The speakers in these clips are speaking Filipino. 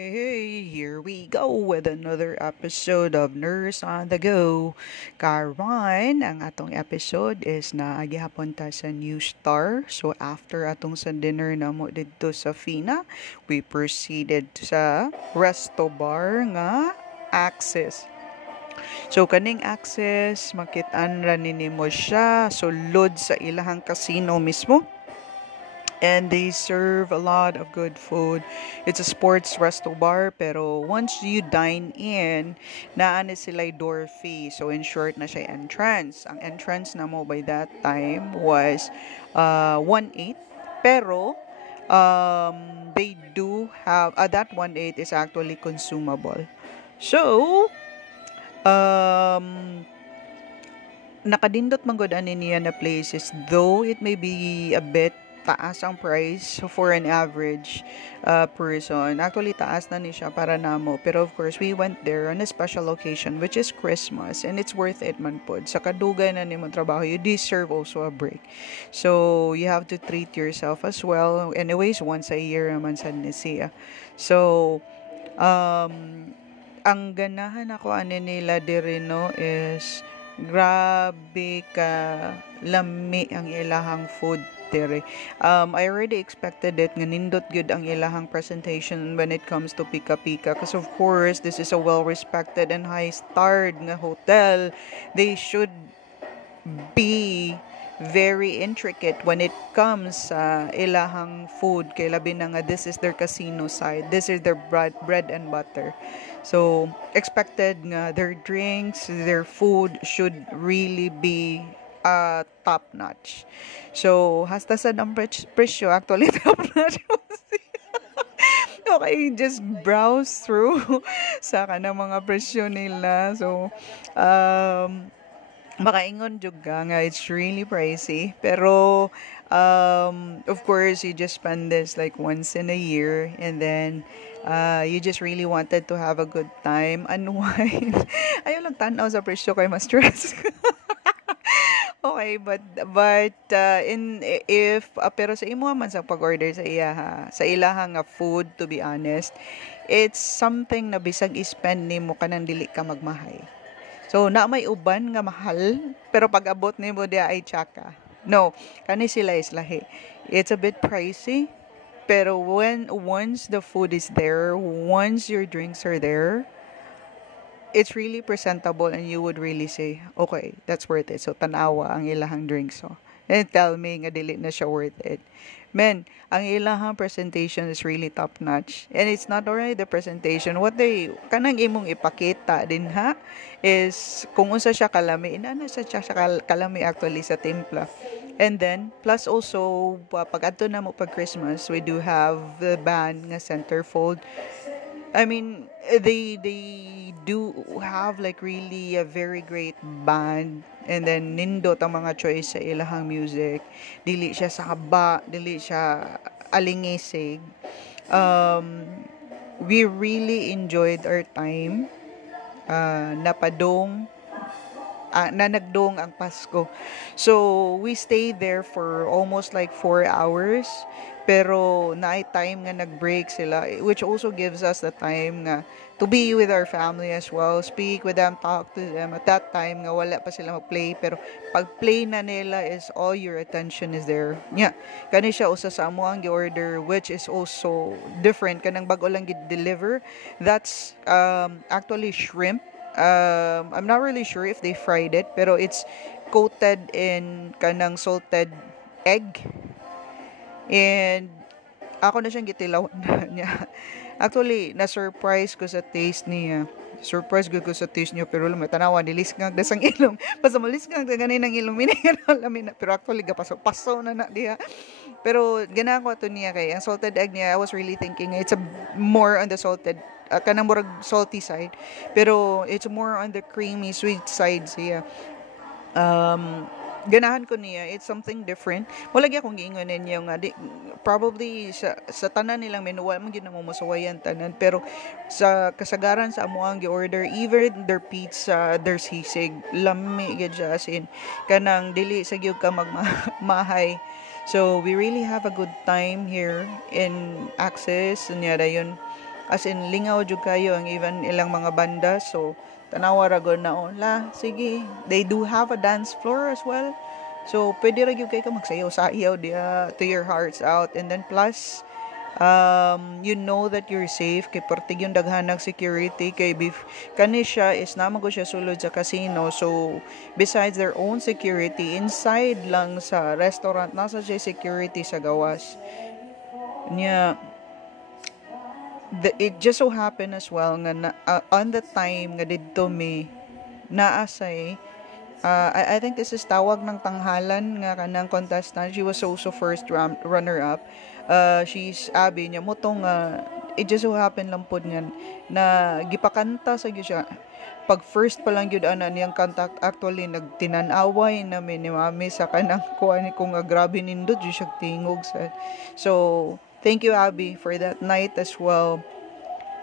Hey, here we go with another episode of Nurse on the Go. Karon, ang atong episode is na agihapon ta sa New Star. So after atong sa dinner na mo dito sa Fina, we proceeded sa resto bar nga Access. So kaning Access, makit-an ra nimo siya sulod sa ilahang casino mismo, and they serve a lot of good food. It's a sports resto bar, pero once you dine in, naano sila door fee. So in short na siya entrance. Ang entrance na mo by that time was 1.8, pero they do have that 1.8 is actually consumable. So um nakadindot man gud ani niya na places, though it may be a bit taas ang price for an average person. Actually, taas na ni siya para namo. Pero of course, we went there on a special occasion, which is Christmas, and it's worth it man pod. Sa kadugay na nimo trabaho, you deserve also a break. So, you have to treat yourself as well. Anyways, once a year naman sa siya. So, ang ganahan ako ani nila diri no is grabe ka lami ang ilahang food dere. I already expected it nga nindot good ang ilahang presentation when it comes to Pika Pika, because of course this is a well respected and high starred nga hotel. They should be very intricate when it comes sa ilahang food, kay labi na nga this is their casino side, this is their bread and butter. So expected nga their drinks, their food should really be top notch. So hasta sa ng presyo actually top notch. Okay, just browse through sa kanang mga presyo nila. So makaingon jud ka nga it's really pricey, pero of course you just spend this like once in a year, and then you just really wanted to have a good time, unwind. Ayaw lang tanaw sa presyo kay ma-stress. Okay, but in if pero sa imo man sa pag-order sa iya sa ilaha nga food, to be honest, it's something na bisag i-spend nimo kanang dili ka magmahay. So na may uban nga mahal, pero pag abot nimo dia ay tsaka. No, kani sila is lahi. It's a bit pricey, pero when once the food is there, once your drinks are there, it's really presentable, and you would really say, okay, that's worth it. So, tanawa ang ilahang drinks. So, and tell me nga dili na siya worth it. Men, ang ilahang presentation is really top notch. And it's not alright the presentation. What they, kanang imong ipakita din ha, is kung unsa siya kalami. Inana siya kalami actually sa timpla. And then, plus also, pag adto na mo pag Christmas, we do have the band nga centerfold. I mean, they do have like really a very great band, and then nindot ang mga choice sa ilahang music. Dili siya sa kaba, dili siya alingisig. We really enjoyed our time. Napadong na nagdong ang Pasko. So, we stayed there for almost like 4 hours. Pero naay time nga nag-break sila, which also gives us the time nga to be with our family as well, speak with them, talk to them. At that time nga wala pa sila mag-play, pero pag play na nila is all your attention is there. Yeah, kani siya usa sa amo ang gi-order, which is also different kanang bag-o lang gi-deliver. That's actually shrimp. I'm not really sure if they fried it, pero it's coated in kanang salted egg. And ako na siyang gitilawan niya. Actually, na-surprise ko sa taste niya. Surprise ko sa taste niya, pero alam mo, tanawa, nilisngag na sang ilong. Basta malisngag na ganun ng ilong. Minayan, pero actually, paso na diha. Pero, ganahan ko ito niya kay, ang salted egg niya, I was really thinking, it's a more on the salted, kanang murag salty side. Pero, it's more on the creamy, sweet side siya. Ganahan ko niya, it's something different. Wala gyud akong giingonin niya nga probably sa tanan nilang menu wala man gyud na mumusawayan tanan, pero sa kasagaran sa amo ang gi-order, even their pizza, their sisig lami gyud siya, as in kanang dili sa gyud ka magmahay. So we really have a good time here in Access, nya dayon as in lingaw jud kayo ang even ilang mga banda. So tanawa ra gud na la sige, they do have a dance floor as well. So pwede ra gyud kay ka magsayaw-sayaw dia to your hearts out. And then plus you know that you're safe kay portig yung daghanag security kay kani siya is naman ko siya sulod sa casino. So besides their own security, inside lang sa restaurant nasa siya security sa gawas niya. It just so happened as well nga on the time nga didto me naasay I think this is tawag ng tanghalan nga kanang contestant. She was also first runner-up. She's Abby niya. Motong, it just so happen lang po niyan na gipakanta sa gyud siya. Pag first pa lang gyud ana niyang kanta, actually nagtinanaway namin ni mami sa kanang kuan ko nga grabe nindot gyud siya tingog sa. So, thank you Abby for that night as well.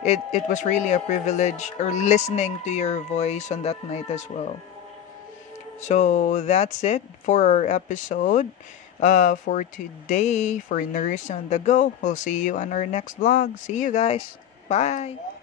It was really a privilege or listening to your voice on that night as well. So that's it for our episode for today for Nurse on the Go. We'll see you on our next vlog. See you guys. Bye.